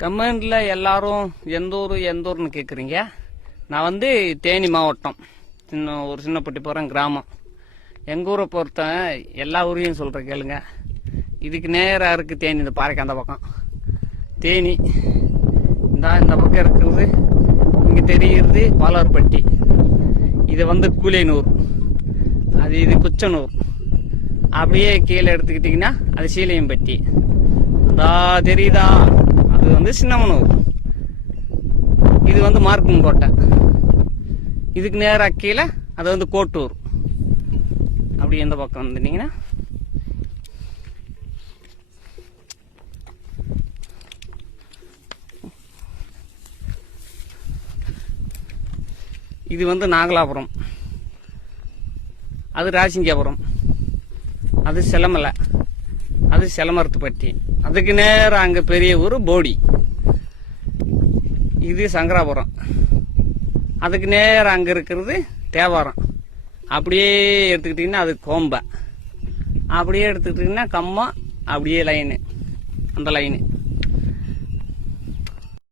கமெண்ட்ல எல்லாரும் எந்த ஊர்னு கேட்குறீங்க. நான் வந்து தேனி மாவட்டம், ஒரு சின்னப்பட்டி போகிறேன் கிராமம். எங்கள் ஊரை பொறுத்த எல்லா ஊரையும் சொல்கிறேன் கேளுங்க. இதுக்கு நேராக இருக்குது தேனி. இந்த பாறைக்கு அந்த பக்கம் தேனி, இந்த பக்கம் இருக்கிறது இங்கே தெரிகிறது பாலார்பட்டி. இது வந்து கூலியனூர், இது குச்சனூர். அப்படியே கீழே எடுத்துக்கிட்டிங்கன்னா அது சீலையம்பட்டி. தெரியுதா, அது வந்து சின்னமனூர். இது வந்து மார்க்கங்கோட்டை. இதுக்கு நேராக கீழே அது வந்து கோட்டூர். அப்படி எந்த பக்கம் வந்துட்டீங்கன்னா இது வந்து நாகலாபுரம், அது ராசிங்காபுரம், அது சிலமலை, அது சிலமரத்துப்பட்டி. அதுக்கு நேரம் அங்கே பெரிய ஊர் போடி. இது சங்கராபுரம். அதுக்கு நேரம் அங்கே இருக்கிறது தேவாரம். அப்படியே எடுத்துக்கிட்டிங்கன்னா அது கோம்பை. அப்படியே எடுத்துக்கிட்டிங்கன்னா கம்மா. அப்படியே லைனு, அந்த லைனு